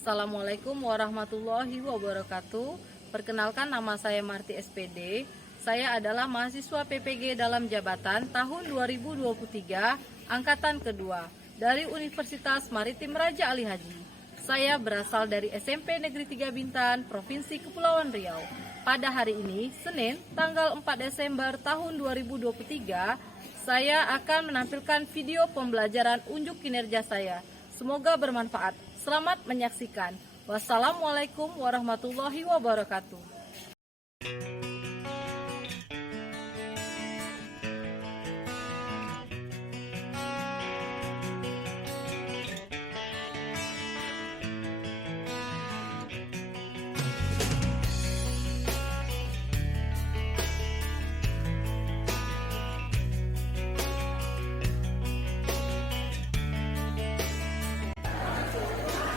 Assalamualaikum warahmatullahi wabarakatuh. Perkenalkan, nama saya Marti SPD. Saya adalah mahasiswa PPG dalam jabatan tahun 2023 angkatan kedua dari Universitas Maritim Raja Ali Haji. Saya berasal dari SMP Negeri 3 Bintan, Provinsi Kepulauan Riau. Pada hari ini, Senin, tanggal 4 Desember tahun 2023, saya akan menampilkan video pembelajaran unjuk kinerja saya. Semoga bermanfaat. Selamat menyaksikan. Wassalamualaikum warahmatullahi wabarakatuh.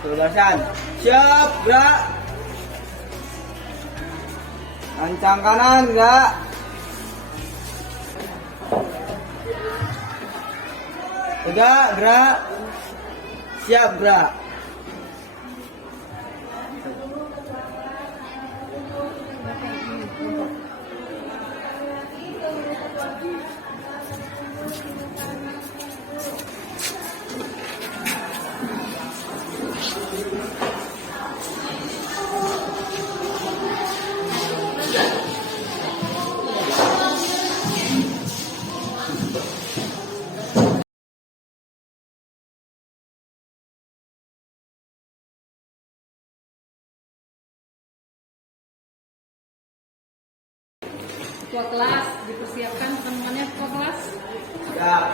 Tulisan siap, gerak. Lancang kanan, gerak. Tegak, gerak. Siap, gerak. Ketua kelas, dipersiapkan teman-temannya ketua kelas. Siap.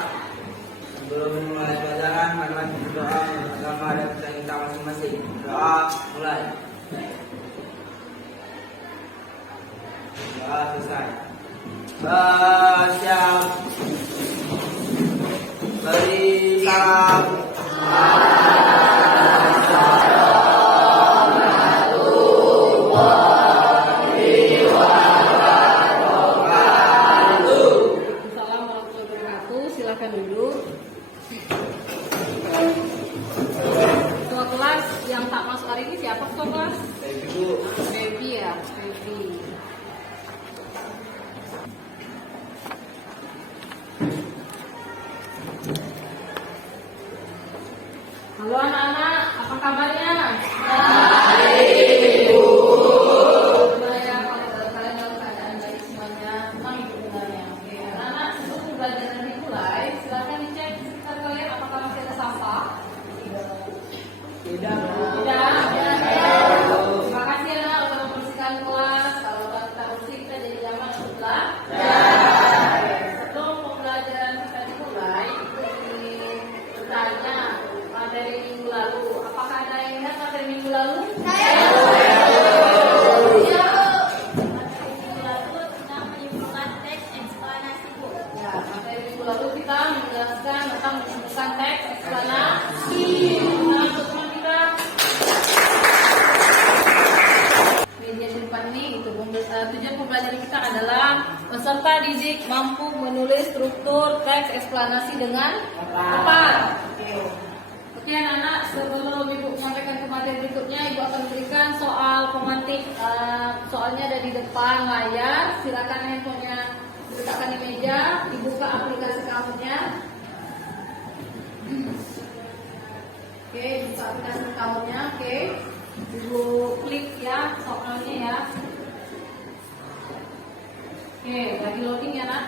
Sebelum memulai pelajaran, mari berdoa bersama dan kita masing-masing. Doa mulai. Doa selesai. Siap. Beri salam. Silakan duduk. Ketua kelas yang tak masuk hari ini siapa ketua kelas? Baby ya, Baby. Halo anak-anak, apa kabarnya? Baik, Bu. Saya kalian dalam keadaan baik semuanya, memang ibu benarnya. Oke, anak-anak, sebelum pembelajaran dimulai, silakan dicek sekitar kalian apakah masih ada sampah. Tidak. Terima kasih anak sudah membersihkan kelas. Kalau kita bersih, kita jadi nyaman untuk belajar. Sebelum pembelajaran kita dimulai, ingin bertanya materi minggu lalu. Apakah ada yang ingat materi minggu lalu? Materi minggu lalu kita menjelaskan tentang menentukan teks eksplanasi. Untuk teman kita media di depan ini itu tujuan pembelajaran kita adalah peserta didik mampu menulis struktur teks eksplanasi dengan tepat. Oke anak-anak, sebelum Ibu menyampaikan ke materi berikutnya, Ibu akan berikan soal pemantik. Soalnya ada di depan layar. Silakan handphonenya diletakkan di meja, dibuka aplikasi kamunya. Oke, buka aplikasi kamunya. Oke, Ibu klik ya soalnya ya. Oke, lagi loading ya nak.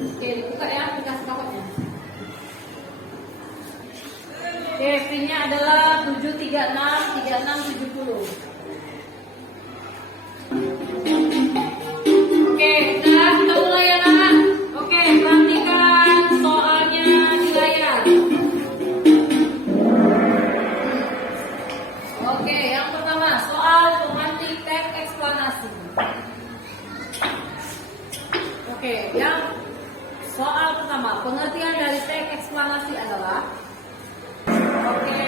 Oke, dibuka ya aplikasi kamunya. Oke, PIN-nya adalah 7363670. Oke, kita mulai ya nak. Oke, perhatikan soalnya di layar. Oke, yang pertama soal pemantik teks eksplanasi. Oke, yang soal pertama, pengertian dari teks eksplanasi adalah. Oke,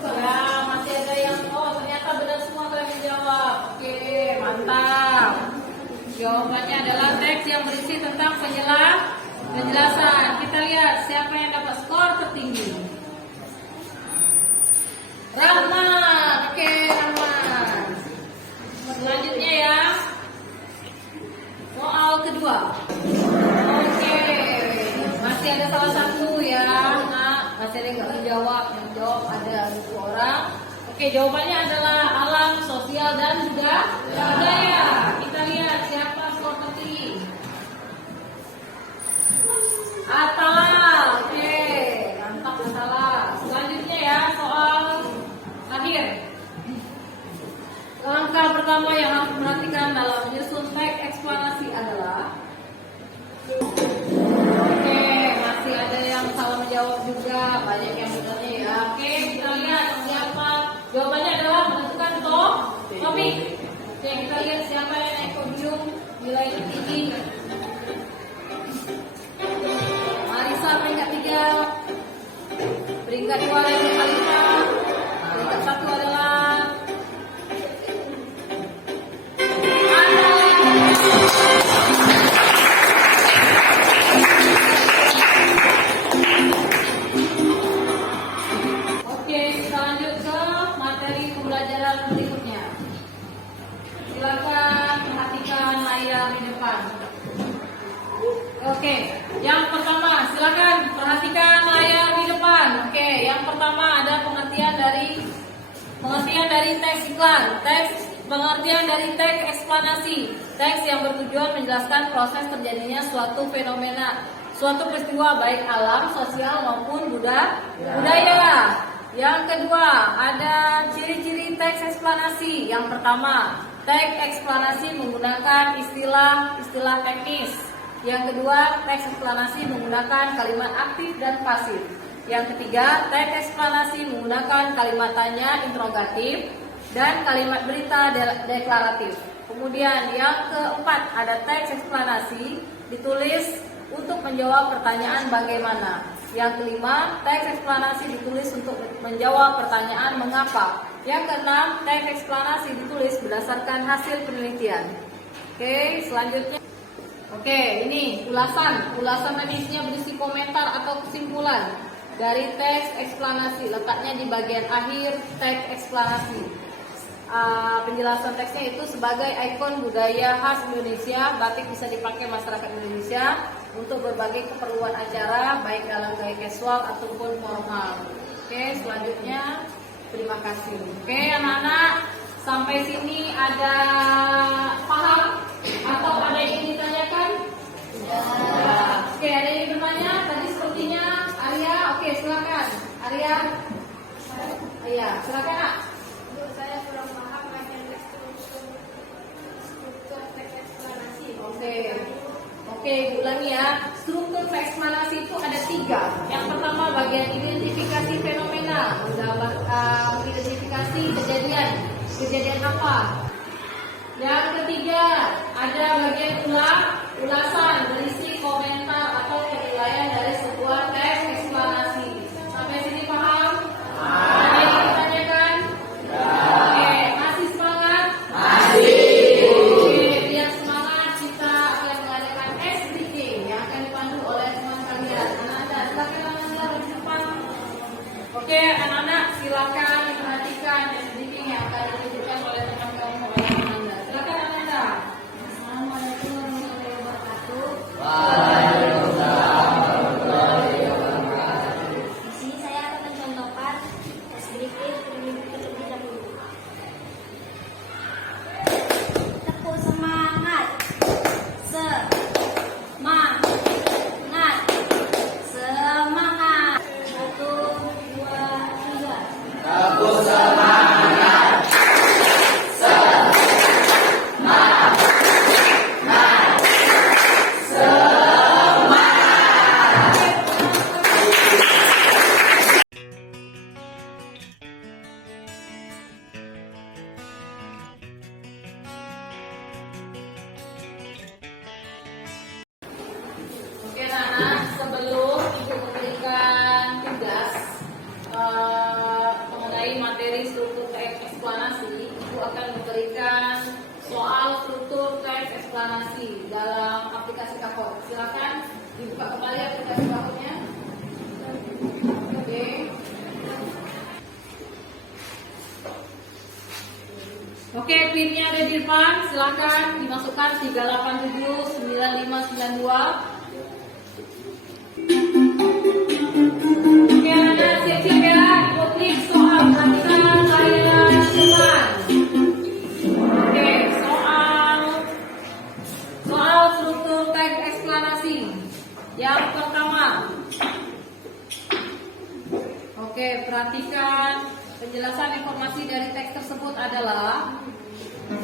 ya masih ada yang ternyata benar semua kalian menjawab. Oke, mantap. Jawabannya adalah teks yang berisi tentang penjelasan. Kita lihat siapa yang dapat skor tertinggi. masih ada yang nggak menjawab. Yang jawab ada 2 orang. Oke, jawabannya adalah alam, sosial, dan juga budaya. Kita lihat siapa skor tertinggi. Atala. Oke, mantap Atala. Selanjutnya ya, soal akhir. Langkah pertama yang harus diperhatikan dalam menyusun teks eksplanasi adalah oke, masih ada yang salah menjawab juga, banyak yang betulnya ya. Oke, kita lihat siapa. Jawabannya adalah menentukan topik. Oke, kita lihat siapa yang naik podium nilai tertinggi. Marisa peringkat 3, peringkat 2 Renu Kalita, peringkat 1 adalah Oke, yang pertama silakan perhatikan layar di depan. Oke, yang pertama ada pengertian dari teks iklan, pengertian dari teks eksplanasi, teks yang bertujuan menjelaskan proses terjadinya suatu fenomena, suatu peristiwa baik alam, sosial maupun budaya. Yang kedua ada ciri-ciri teks eksplanasi. Yang pertama, teks eksplanasi menggunakan istilah teknis. Yang kedua, teks eksplanasi menggunakan kalimat aktif dan pasif. Yang ketiga, teks eksplanasi menggunakan kalimat tanya interrogatif dan kalimat berita deklaratif. Kemudian yang keempat, ada teks eksplanasi ditulis untuk menjawab pertanyaan bagaimana. Yang kelima, teks eksplanasi ditulis untuk menjawab pertanyaan mengapa. Yang keenam, teks eksplanasi ditulis berdasarkan hasil penelitian. Oke, selanjutnya. Oke, ini ulasan medisnya berisi komentar atau kesimpulan dari teks eksplanasi. Letaknya di bagian akhir teks eksplanasi. Penjelasan teksnya itu sebagai ikon budaya khas Indonesia, batik bisa dipakai masyarakat Indonesia untuk berbagai keperluan acara, baik dalam gaya casual ataupun formal. Oke, selanjutnya terima kasih. Oke, anak-anak, sampai sini ada paham atau ada yang ingin ditanyakan? Ya. Oke, ada yang bertanya? Tadi sepertinya Arya. Oke, silakan. Arya. Iya, silakan, Nak. Saya kurang paham bagian struktur teks eksplanasi. Oke, ulangi ya. Struktur teks eksplanasi itu ada 3. Yang pertama bagian identifikasi fenomena, identifikasi kejadian apa. Yang ketiga ada bagian ulasan berisi komentar atau penilaian dari sebuah teks eksplanasi. Sampai sini paham? Ada yang ditanyakan? Oke, masih semangat? Oke, biar semangat kita akan mengadakan SDK yang akan dipandu oleh teman kalian. Anak-anak, silakan anak-anak di depan. Oke, anak-anak silakan diperhatikan SDK yang akan ditunjukkan oleh teman kamu oleh anak-anak. Silakan anak-anak. Assalamualaikum warahmatullahi wabarakatuh. Waalaikumsalam warahmatullahi wabarakatuh. Di sini saya akan mencontohkan sedikit terlebih dahulu. Tepuk semangat. Semangat. Semangat. 1, 2, 3. Aku semangat. Oke anak-anak, sebelum Ibu memberikan tugas mengenai materi struktur teks eksplanasi, Ibu akan memberikan soal struktur teks eksplanasi dalam aplikasi Kapot. Silakan dibuka kembali aplikasi Kapotnya. Oke. Oke, pinnya ada di depan. Silakan dimasukkan 3879592. Oke, anak. Yang pertama, oke, perhatikan penjelasan informasi dari teks tersebut adalah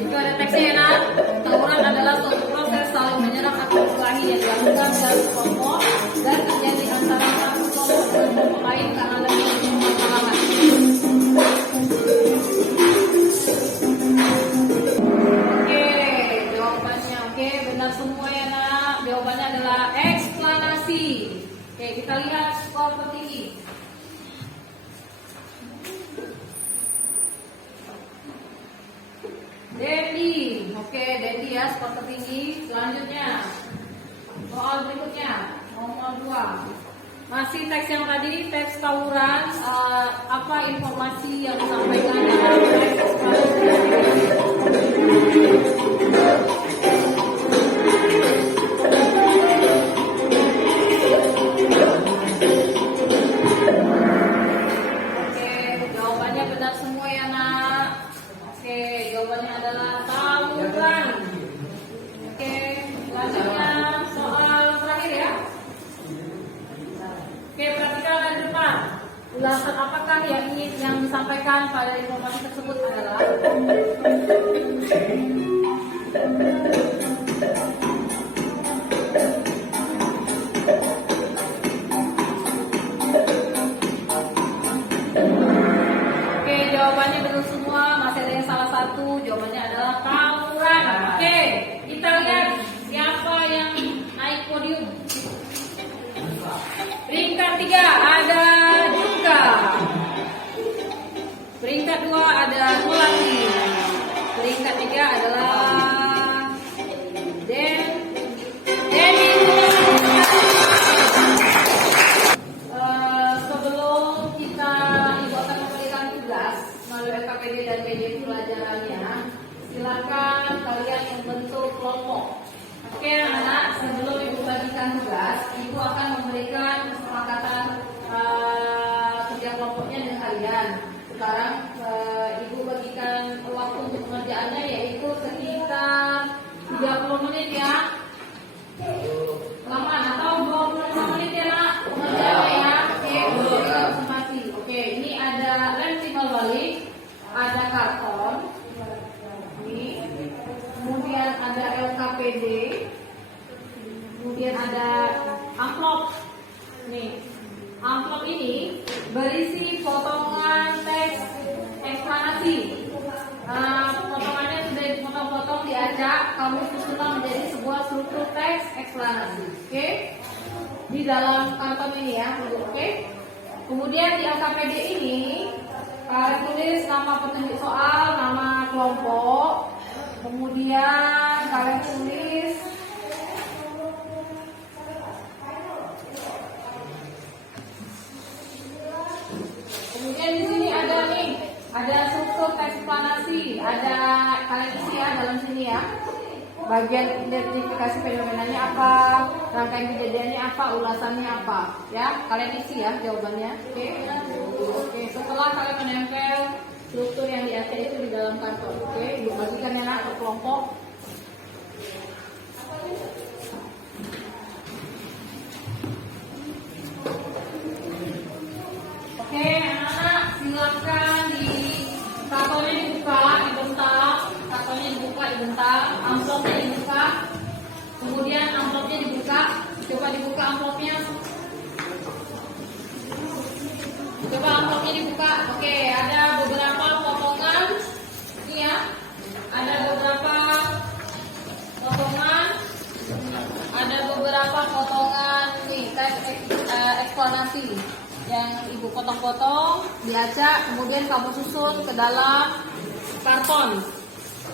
itu ada teksnya ya nak. Tawuran adalah suatu proses saling menyerang atau berkelahi yang dilakukan dalam kelompok dan terjadi antara satu kelompok dengan kelompok lain karena ada permasalahan. Oke, jawabannya oke, benar semua ya nak. Jawabannya adalah eksplanasi. Oke, kita lihat skor tertinggi. Dendi, oke Dendi ya skor tertinggi. Selanjutnya soal berikutnya nomor 2. Masih teks yang tadi, teks tawuran. Apa informasi yang disampaikan dalam teks Oke, jawabannya benar semua ya nak. Oke, jawabannya adalah tawuran. Oke, selanjutnya soal terakhir ya. Oke, perhatikan dari depan. Ulasan apakah yang disampaikan pada informasi tersebut adalah Oke, jawabannya benar semua. Masih ada yang salah satu. Jawabannya adalah tawuran. Oke, kita lihat siapa yang naik podium. Peringkat 3 ada Juga. Peringkat 2 ada Mulati. Peringkat 3 adalah Denny. Sebelum kita Ibu akan memberikan tugas melalui LKPD dan PD pelajarannya, silakan kalian membentuk kelompok. Oke anak, sebelum Ibu bagikan tugas, Ibu akan memberikan kesepakatan kerja kelompoknya dengan kalian. Sekarang Ibu bagikan waktu untuk pengerjaannya yaitu sekitar 30 menit ya. Lama atau 25 menit ya nak pengerjaannya ya. Oke, berikan konfirmasi. Oke, ini ada lem timbal balik, ada karton. Ini. Kemudian ada LKPD, kemudian ada amplop. Nih, amplop ini berisi potongan teks eksplanasi. Potongannya sudah dipotong-potong, diacak, kamu susunlah menjadi sebuah struktur teks eksplanasi. Oke, di dalam karton ini ya, oke. Kemudian di LKPD ini kalian tulis nama petunjuk soal, nama kelompok. Kemudian kalian tulis kemudian di sini ada nih, ada struktur teks eksplanasi, ada kalian isi ya dalam sini ya. Bagian identifikasi fenomenanya apa, rangkaian kejadiannya apa, ulasannya apa, ya kalian isi ya jawabannya. Oke, setelah kalian menempel struktur yang di atas itu di dalam karton. Oke, Ibu bagikan ya nak ke kelompok. Oke, anak-anak silakan di kartonnya dibuka, dibentak, kartonnya dibuka, dibentak, amplopnya dibuka, kemudian amplopnya dibuka, coba dibuka amplopnya. Coba amplopnya dibuka. Oke, ada beberapa potongan. Ini ya. Ada beberapa potongan. Ada beberapa potongan nih teks eksplanasi yang Ibu potong-potong, diacak, kemudian kamu susun ke dalam karton.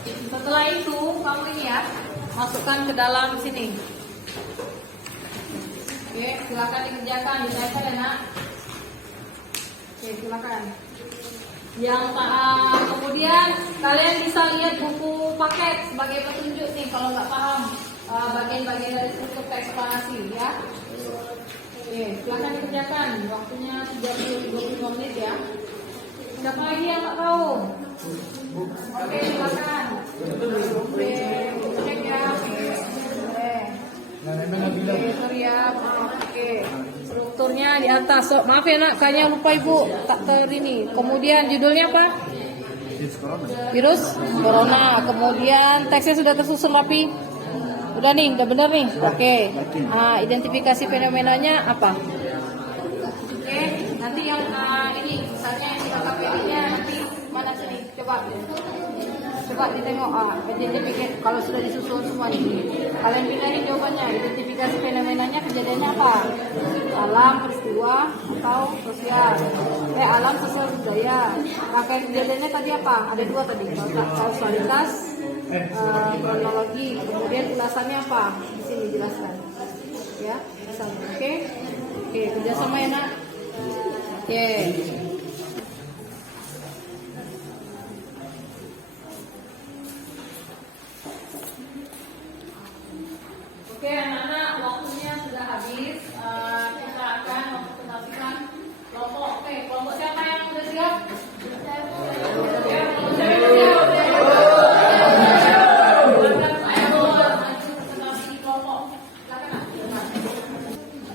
Setelah itu kamu ini ya, masukkan ke dalam sini. Oke, silakan dikerjakan, ditempel ya nak. Oke, silakan. Yang kemudian kalian bisa lihat buku paket sebagai petunjuk nih kalau nggak paham bagian-bagian dari struktur teks eksplanasi ya. Oke, silakan dikerjakan. Waktunya 30-25 menit ya. Siapa lagi yang nggak tahu? Oke, silakan. Oke, cek ya. Oke. Oke, sorry ya. Oke. Strukturnya di atas. So, maaf ya nak, kayaknya lupa ibu tak ini. Kemudian judulnya apa? Virus Corona. Kemudian teksnya sudah tersusun rapi. Udah nih, udah bener nih. Oke. Nah, identifikasi fenomenanya apa? Oke. Nanti yang ini, misalnya yang di KPI-nya nanti mana sini? Coba ditengok. Identifikasi kalau sudah disusun semua ini. Kalian pilih jawabannya. Identifikasi fenomenanya kejadiannya apa? Alam, peristiwa, atau sosial? Alam, sosial, budaya. Rangkaian kejadiannya tadi apa? Ada dua tadi. Kausalitas, kronologi. Kemudian ulasannya apa? Di sini jelaskan. Ya, ulasannya. Oke, kerjasama ya nak. Oke. Oke anak-anak, waktunya sudah habis. Kita akan mempresentasikan kelompok. Oke, kelompok siapa yang sudah siap?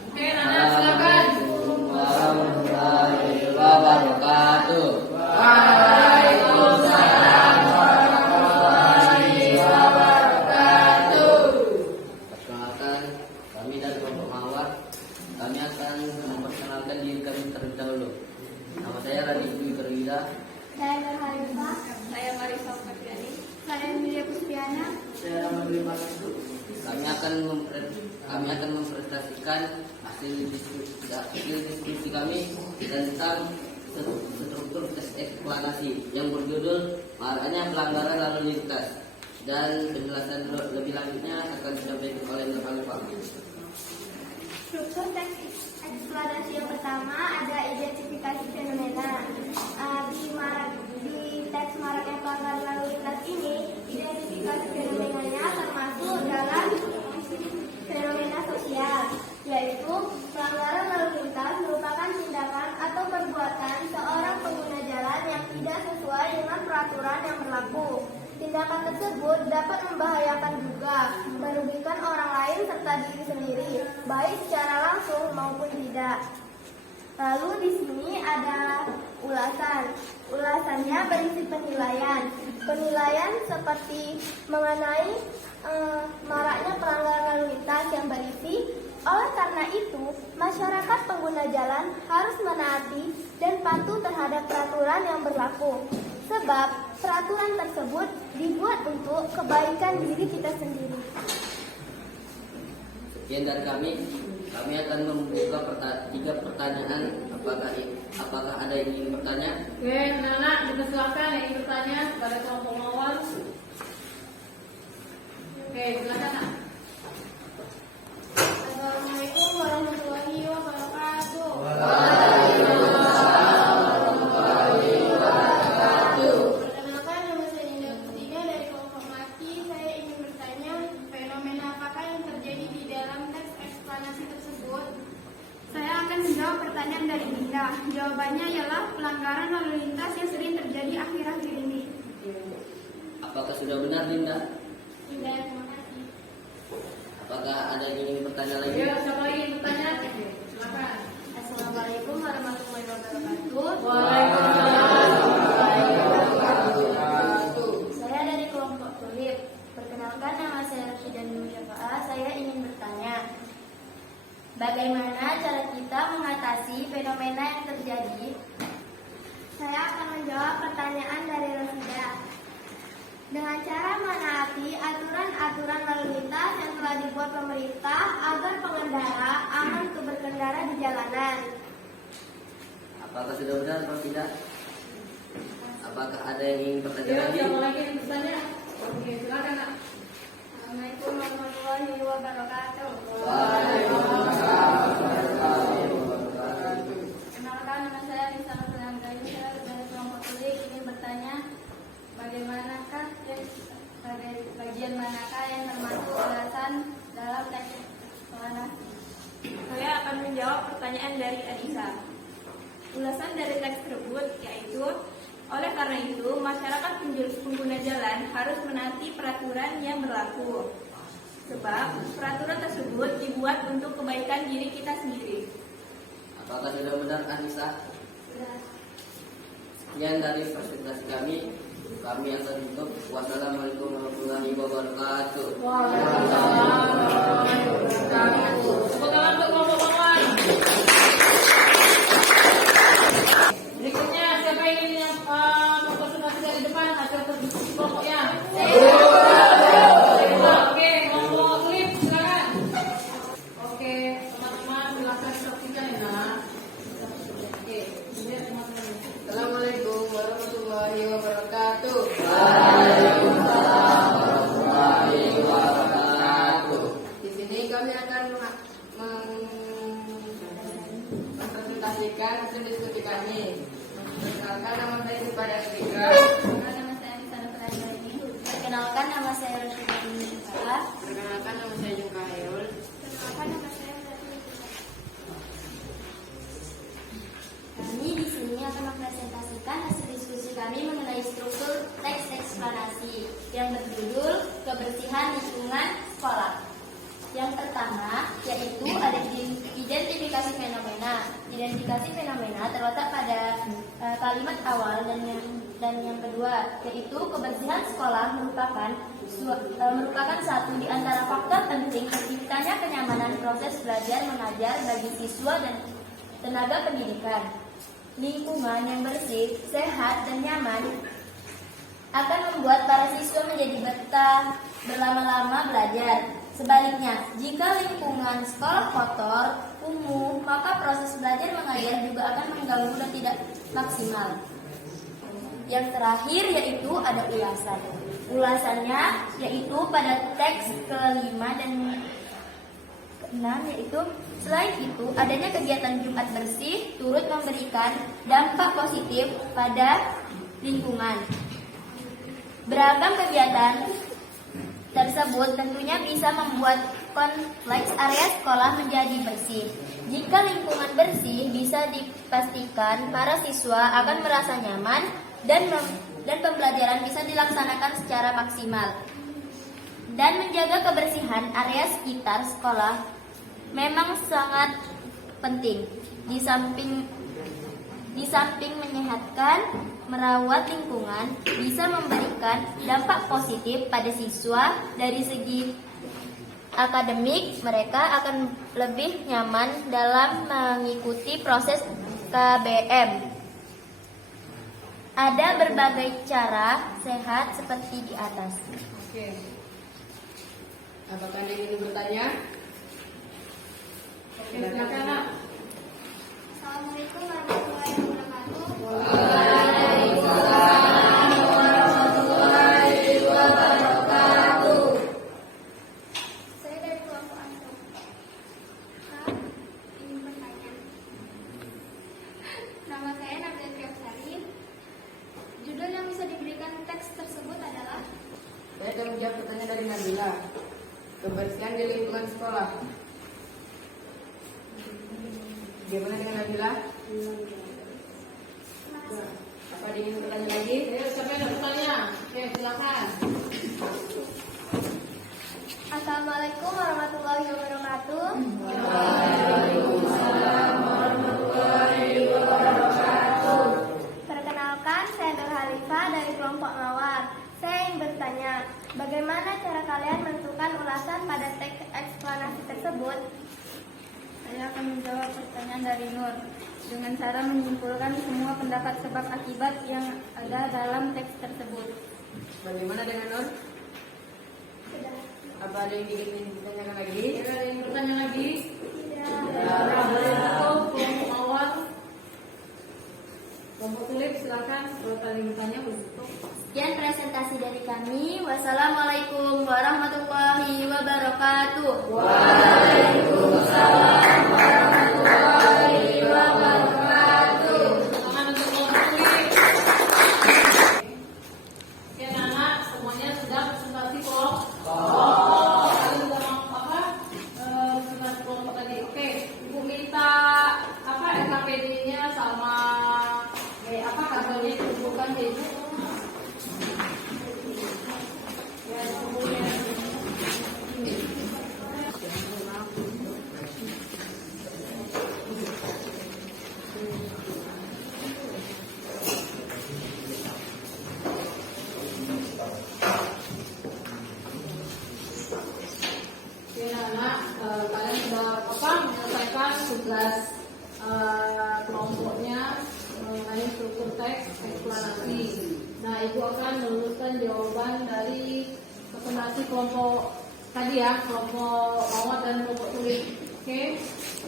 Oke, anak silakan. Warahmatullahi wabarakatuh. Perkenalkan, kami dari kelompok Mawar. Kami akan memperkenalkan diri kami terlebih dahulu. Nama saya Radit Dwi Terwida. Saya Nurhalifa. Saya Marisa Fatriani. Saya Emilia Puspiana. Saya Ramadhan Masuk. Kami akan mempresentasikan hasil diskusi kami tentang struktur tes eksplanasi yang berjudul maraknya pelanggaran lalu lintas, dan penjelasan lebih lanjutnya akan disampaikan oleh Nurhalifa. Struktur teks eksplanasi yang pertama ada identifikasi fenomena. Di teks maraknya pelanggaran lalu lintas ini, identifikasi fenomenanya termasuk dalam fenomena sosial, yaitu pelanggaran lalu lintas merupakan tindakan atau perbuatan seorang pengguna jalan yang tidak sesuai dengan peraturan yang berlaku. Tindakan tersebut dapat membahayakan juga, merugikan orang lain serta diri sendiri, baik secara langsung maupun tidak. Lalu di sini ada ulasan. Ulasannya berisi penilaian. Penilaian seperti mengenai maraknya pelanggaran lalu lintas yang berisi, oleh karena itu, masyarakat pengguna jalan harus menaati dan patuh terhadap peraturan yang berlaku. Sebab peraturan tersebut dibuat untuk kebaikan diri kita sendiri. Sekian dari kami. Kami akan membuka 3 pertanyaan. Apakah ada yang ingin bertanya? Oke, anak-anak, dipersilakan yang ingin bertanya kepada kelompok Mawar. Oke, silakan nak. Assalamualaikum warahmatullahi wabarakatuh. Perkenalkan, nama saya Indah Putina dari kelompok Maki. Saya ingin bertanya, fenomena apakah yang terjadi di dalam teks eksplanasi tersebut? Saya akan menjawab pertanyaan dari Dinda. Jawabannya ialah pelanggaran lalu lintas yang sering terjadi akhir-akhir ini. Apakah sudah benar, Dinda? Dinda, terima kasih. Apakah ada yang ingin bertanya lagi? Ya, siapa lagi yang bertanya? Silakan. Assalamualaikum warahmatullahi wabarakatuh. Saya dari kelompok Tulip. Perkenalkan, nama saya Raffidan Nur Syafa'a. Saya ingin bertanya, bagaimana cara kita mengatasi fenomena yang terjadi? Saya akan menjawab pertanyaan dari Rafida. Dengan cara menaati aturan-aturan lalu lintas yang telah dibuat pemerintah agar pengendara aman untuk berkendara di jalanan. Apakah sudah benar atau tidak? Apakah ada yang ingin bertanya Ya, lagi? siapa lagi yang bertanya? Oke, silakan nak. Assalamualaikum warahmatullahi wabarakatuh. Kenalkan, nama saya Lisa Nurhalifa. Saya dari kelompok Tulip ingin bertanya, bagaimanakah bagian manakah yang termasuk ulasan dalam teks eksplanasi? Saya akan menjawab pertanyaan dari Anissa. Ulasan dari teks tersebut yaitu, oleh karena itu, masyarakat pengguna jalan harus menaati peraturan yang berlaku. Sebab peraturan tersebut dibuat untuk kebaikan diri kita sendiri. Apakah sudah benar, Anissa? Sudah. Sekian dari presentasi kami. Kami akan tutup. Wassalamualaikum warahmatullahi wabarakatuh. Waalaikumsalam warahmatullahi wabarakatuh. Tepuk tangan untuk kelompok bawaan. Berikutnya siapa yang ingin mempresentasikan di depan hasil diskusi kelompoknya? Oke, kelompok tulip silakan. Oke, teman-teman silakan saksikan ya. Oke, lihat teman-teman. Assalamualaikum warahmatullahi wabarakatuh. Waalaikumsalam warahmatullahi wabarakatuh. Di sini kami akan mempresentasikan hasil diskusi kami. Perkenalkan, nama saya Ibadah Fikra. Nama saya Misana Pradani. Perkenalkan, nama saya Rosyida Indra. Perkenalkan, nama saya Jungka Hayul. Perkenalkan, nama saya Ratu. Kami di sini akan mempresentasikan hasil diskusi kami mengenai struktur teks eksplanasi yang berjudul Kebersihan Lingkungan Sekolah. Yang pertama yaitu ada identifikasi fenomena. Identifikasi fenomena terletak pada kalimat awal dan yang kedua yaitu kebersihan sekolah merupakan satu di antara faktor penting terciptanya kenyamanan proses belajar mengajar bagi siswa dan tenaga pendidikan. Lingkungan yang bersih, sehat, dan nyaman akan membuat para siswa menjadi betah berlama-lama belajar. Sebaliknya, jika lingkungan sekolah kotor, kumuh, maka proses belajar mengajar juga akan mengganggu dan tidak maksimal. Yang terakhir yaitu ada ulasan. Ulasannya yaitu pada teks ke-5 dan ke-6 yaitu selain itu adanya kegiatan Jumat bersih turut memberikan dampak positif pada lingkungan. Beragam kegiatan tersebut tentunya bisa membuat kompleks area sekolah menjadi bersih. Jika lingkungan bersih, bisa dipastikan para siswa akan merasa nyaman dan pembelajaran bisa dilaksanakan secara maksimal. Dan menjaga kebersihan area sekitar sekolah memang sangat penting. Di samping menyehatkan, merawat lingkungan bisa memberikan dampak positif pada siswa. Dari segi akademik, mereka akan lebih nyaman dalam mengikuti proses KBM. Ada berbagai cara sehat seperti di atas. Oke. Apakah ada yang ingin bertanya? Oke, silakan Nak. Assalamualaikum warahmatullahi wabarakatuh. Saya dari kelompok Antum. Kak, ingin bertanya. Nama saya Nabila Triasari. Judul yang bisa diberikan teks tersebut adalah Saya akan menjawab pertanyaan dari Nabila. Kebersihan di lingkungan sekolah. Bagaimana dengan Nabila? Apa ada yang ingin bertanya lagi? Ayo, siapa yang ada bertanya? Oke, silakan. Assalamualaikum warahmatullahi wabarakatuh. Perkenalkan, saya Nur Halifah dari kelompok Mawar. Saya ingin bertanya, bagaimana cara kalian menentukan ulasan pada teks eksplanasi tersebut? Saya akan menjawab pertanyaan dari Nur dengan cara menyimpulkan semua pendapat sebab akibat yang ada dalam teks tersebut. Bagaimana dengan Nur? Sudah. Apa ada yang ingin ditanyakan lagi? Ada yang bertanya lagi? Tidak. Kelompok Mawar. Kelompok tulip silakan. Kalau kalian bertanya untuk. Sekian presentasi dari kami. Wassalamualaikum warahmatullahi wabarakatuh. Tangan untuk kelompok tulip. Oke, anak semuanya sudah presentasi kelompok. Kalian sudah presentasi kelompok tadi. Oke, Ibu minta SKPD-nya sama kantornya dikumpulkan ya Ibu. Ya, semuanya. kelompoknya mengenai struktur teks eksplanasi. Nah, Ibu akan merumuskan jawaban dari presentasi kelompok tadi ya, kelompok mawar dan kelompok tulis. Oke,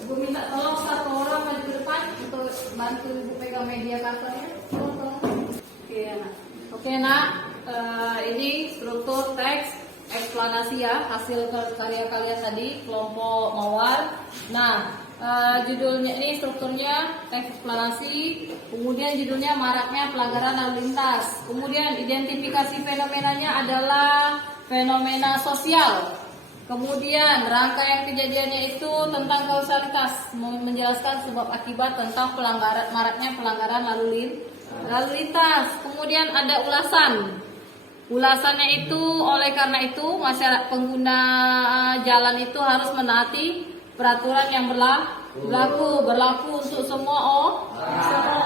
Ibu minta tolong satu orang maju ke depan untuk bantu Ibu pegang media covernya. Tolong. Oke, nak. Ini struktur teks eksplanasi ya, hasil karya kalian tadi kelompok mawar. Nah, judulnya ini strukturnya teks eksplanasi, kemudian judulnya maraknya pelanggaran lalu lintas, kemudian identifikasi fenomenanya adalah fenomena sosial, kemudian rangkaian kejadiannya itu tentang kausalitas, menjelaskan sebab akibat tentang maraknya pelanggaran lalu lintas, kemudian ada ulasan. Ulasannya itu oleh karena itu masyarakat pengguna jalan itu harus menaati peraturan yang berlaku untuk semua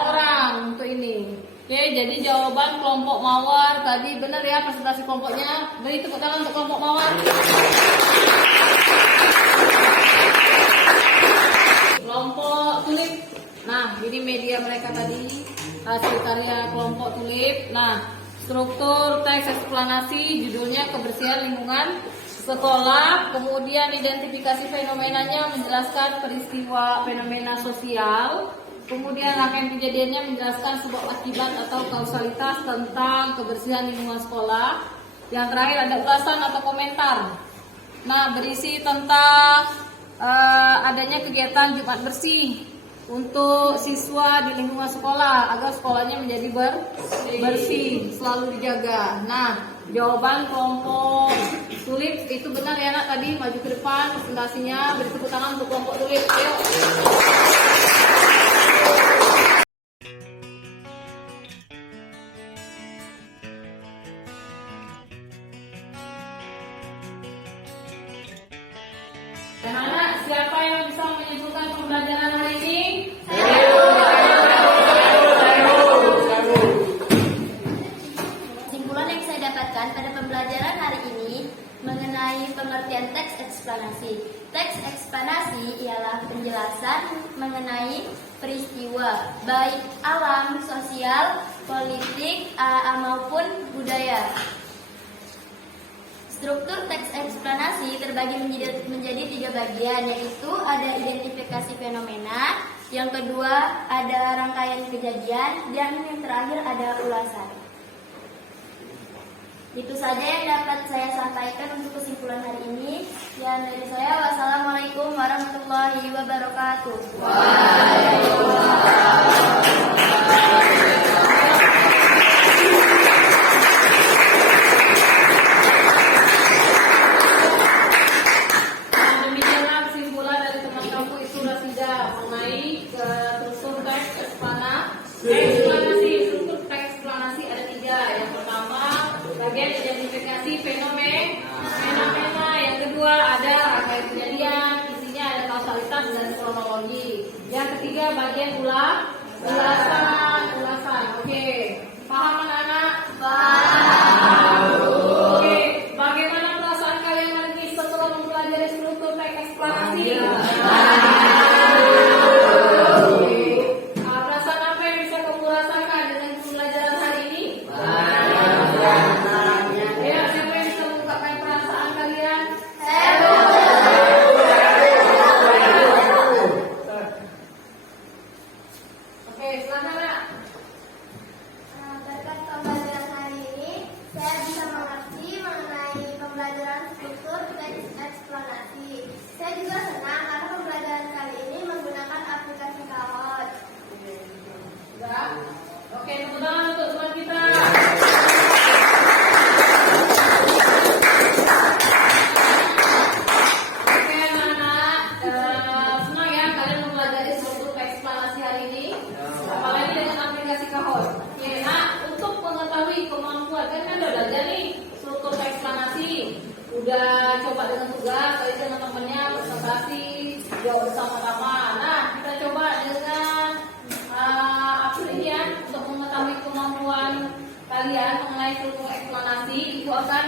orang untuk ini. Oke, jadi jawaban kelompok mawar tadi benar ya, presentasi kelompoknya. Beri tepuk tangan untuk kelompok mawar. Kelompok tulip. Nah, ini media mereka tadi, hasil karya kelompok tulip. Nah, struktur teks eksplanasi judulnya kebersihan lingkungan sekolah, kemudian identifikasi fenomenanya menjelaskan peristiwa fenomena sosial, kemudian rangkaian kejadiannya menjelaskan sebab akibat atau kausalitas tentang kebersihan lingkungan sekolah. Yang terakhir ada ulasan atau komentar. Nah, berisi tentang adanya kegiatan Jumat bersih untuk siswa di lingkungan sekolah agar sekolahnya menjadi bersih, selalu dijaga. Nah, jawaban kelompok tulip itu benar ya nak, tadi maju ke depan presentasinya, beri tepuk tangan untuk kelompok tulip. Ayo. Dan anak, siapa yang bisa menyimpulkan pembelajaran hari ini? Kesimpulan yang saya dapatkan pada pembelajaran hari ini mengenai pengertian teks eksplanasi. Teks eksplanasi ialah penjelasan mengenai peristiwa, baik alam, sosial, politik, maupun budaya. Struktur teks eksplanasi terbagi menjadi 3 bagian, yaitu ada identifikasi fenomena, yang kedua ada rangkaian kejadian, dan yang terakhir ada ulasan. Itu saja yang dapat saya sampaikan untuk kesimpulan hari ini. Dan dari saya, wassalamualaikum warahmatullahi wabarakatuh. Demikianlah kesimpulan dari teman kampus Surasida mengenai struktur teks eksplanasi. Struktur teks eksplanasi ada 3. Yang pertama, bagian identifikasi fenomena. Yang kedua, ada rangkaian kejadian, isinya ada kausalitas dan kronologi. Yang ketiga, bagian ulasan. Oke, paham anak-anak? Paham. Oke, bagaimana perasaan kalian hari ini setelah mempelajari struktur teks eksplanasi? Perasaan apa yang bisa kamu rasakan dengan pembelajaran hari ini? Ya, siapa yang bisa mengungkapkan perasaan kalian? Oke, silakan Nak. Berkat pembelajaran hari ini, saya bisa mengerti mengenai pembelajaran struktur teks eksplanasi. Saya juga senang karena pembelajaran kali ini menggunakan aplikasi Kahoot. Sudah? Oke, tepuk tangan untuk teman kita. Oke anak-anak, senang ya kalian mempelajari struktur teks eksplanasi hari ini, apalagi dengan aplikasi Kahoot. Oke, nah untuk mengetahui kemampuan kan udah belajar nih struktur teks eksplanasi, udah coba dengan tugas, tadi teman-temannya presentasi, jawab bersama-sama. Nah, kita coba dengan aplikasi ya untuk mengetahui kemampuan kalian mengenai struktur eksplanasi. Ibu akan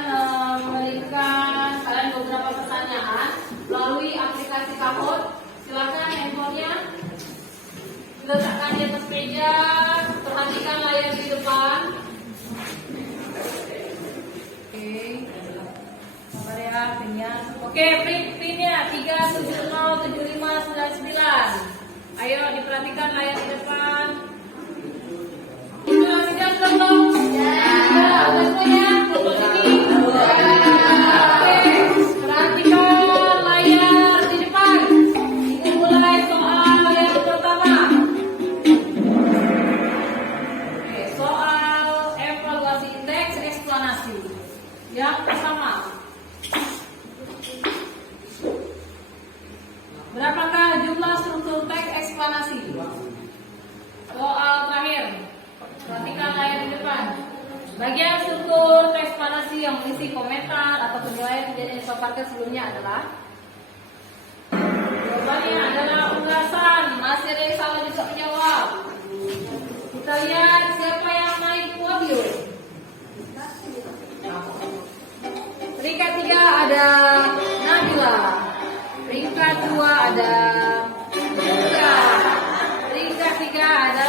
memberikan kalian beberapa pertanyaan melalui aplikasi Kahoot. Silakan handphonenya letakkan di atas meja. Perhatikan layar di depan. Oke, sabar ya pinnya. Oke, pinnya 3707599. Ayo diperhatikan layar di depan. Sudah siap belum? Sudah semuanya? Foto sini. Oke, perhatikan layar di depan. Kita mulai soal yang pertama. Oke, soal evaluasi teks eksplanasi. Yang pertama. Berapakah jumlah struktur teks eksplanasi? Soal terakhir. Perhatikan layar di depan. Bagian struktur teks eksplanasi yang mengisi komentar atau penilaian kejadian yang dipaparkan sebelumnya adalah jawabannya adalah unggasan. Masih ada yang salah bisa menjawab. Kita lihat siapa yang naik mobil. Peringkat 3 ada Nabila. Peringkat 2 ada Yuda. Peringkat 3 ada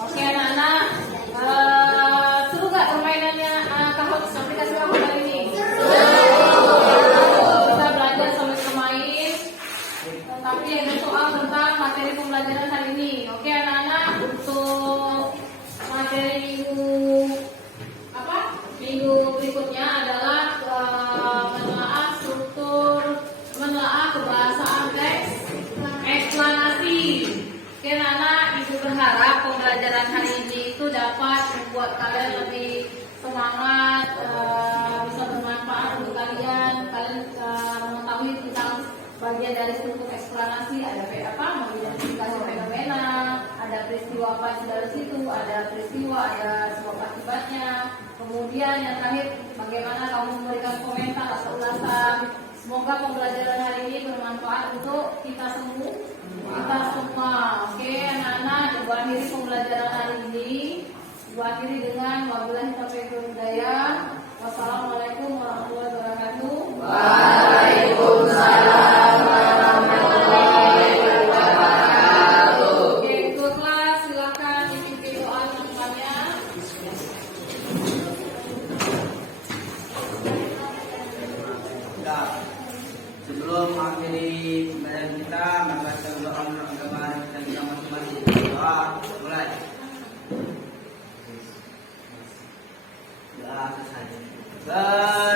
Oke anak-anak, seru gak permainannya aplikasi kamu kali ini? Kita belajar sama-sama main. Tapi ada soal tentang materi pembelajaran hari ini. Oke anak-anak, untuk materi minggu berikutnya adalah menelaah kebahasaan teks eksplanasi. Oke anak-anak, ibu berharap pembelajaran hari ini itu dapat membuat kalian lebih semangat, bisa bermanfaat untuk kalian. Kalian mengetahui tentang bagian dari struktur eksplanasi, ada mengidentifikasi fenomena, ada peristiwa apa yang dari situ, ada peristiwa, ada sebab akibatnya. Kemudian yang terakhir, bagaimana kamu memberikan komentar atau ulasan. Semoga pembelajaran hari ini bermanfaat untuk kita semua. Oke anak-anak, coba akhiri pembelajaran hari ini. Coba akhiri dengan wabillahi taufiq wal hidayah. Wassalamualaikum warahmatullahi wabarakatuh. Waalaikumsalam warahmatullahi wabarakatuh. Oke, ketua kelas silakan dipimpin doa teman-temannya. Sebelum mengakhiri pembelajaran kita, maka kita berdoa menurut agama dan kita masing-masing. Doa mulai. Doa selesai.